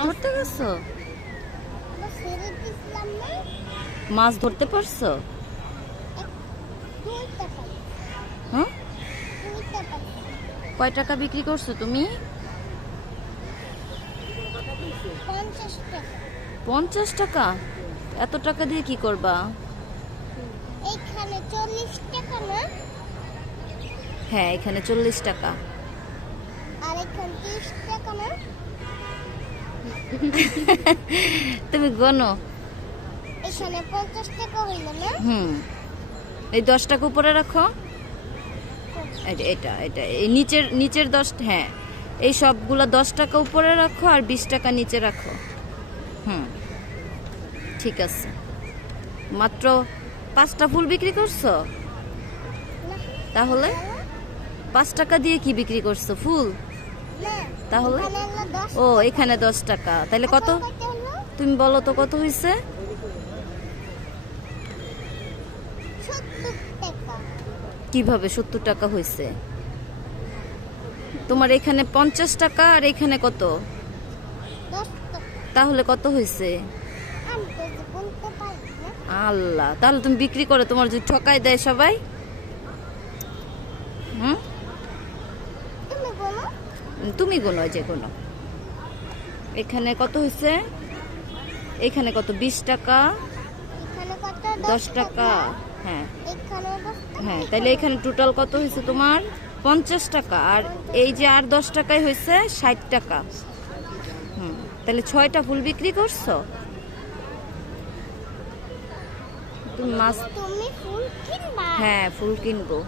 ধরতে গেছো? মাছ ধরতে পারছ? হ্যাঁ? কয় টাকা বিক্রি করছ তুমি? পঞ্চাশ টাকা? এত টাকা দিয়ে কি করবা? হ্যাঁ এখানে চল্লিশ টাকা। আর এখানে টাকা না? তুমি গনো এখানে পঞ্চাশ টাকা হইল না? হুম। এই দশ টাকা উপরে রাখো। এই- এটা এটা। এই নিচের নিচের দশ হ্যাঁ। এই সবগুলো দশ টাকা উপরে রাখো আর বিশ টাকা নিচে রাখো। হুম। ঠিক আছে। মাত্র পাঁচটা ফুল বিক্রি করছ? তাহলে? পাঁচ টাকা দিয়ে কি বিক্রি করছ? ফুল? তাহলে? ও, এখানে দশ টাকা। তাহলে কত? তুমি বলো তো কত হয়েছে কীভাবে সত্তর টাকা হয়েছে তোমার এখানে পঞ্চাশ টাকা আর এখানে কত? তাহলে কত হয়েছে আল্লাহ, তাহলে তুমি বিক্রি করে, তোমার যদি ঠকাই দেয় সবাই। হুম? তুমি কোনো যে কোনো এখানে কত হয়েছে এখানে কত? বিশ টাকা। দশ টাকা। হ্যাঁ। দশ টাকা। হ্যাঁ তাহলে এখানে টোটাল কত হয়েছে তোমার? পঞ্চাশ টাকা। আর এই যে আর দশ টাকায় হয়েছে ষাট টাকা। হুম তাহলে ছয়টা ফুল বিক্রি করছ? তুমি মাছ হ্যাঁ ফুল কিনবো।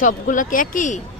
সবগুলো কি একই? হ্যাঁ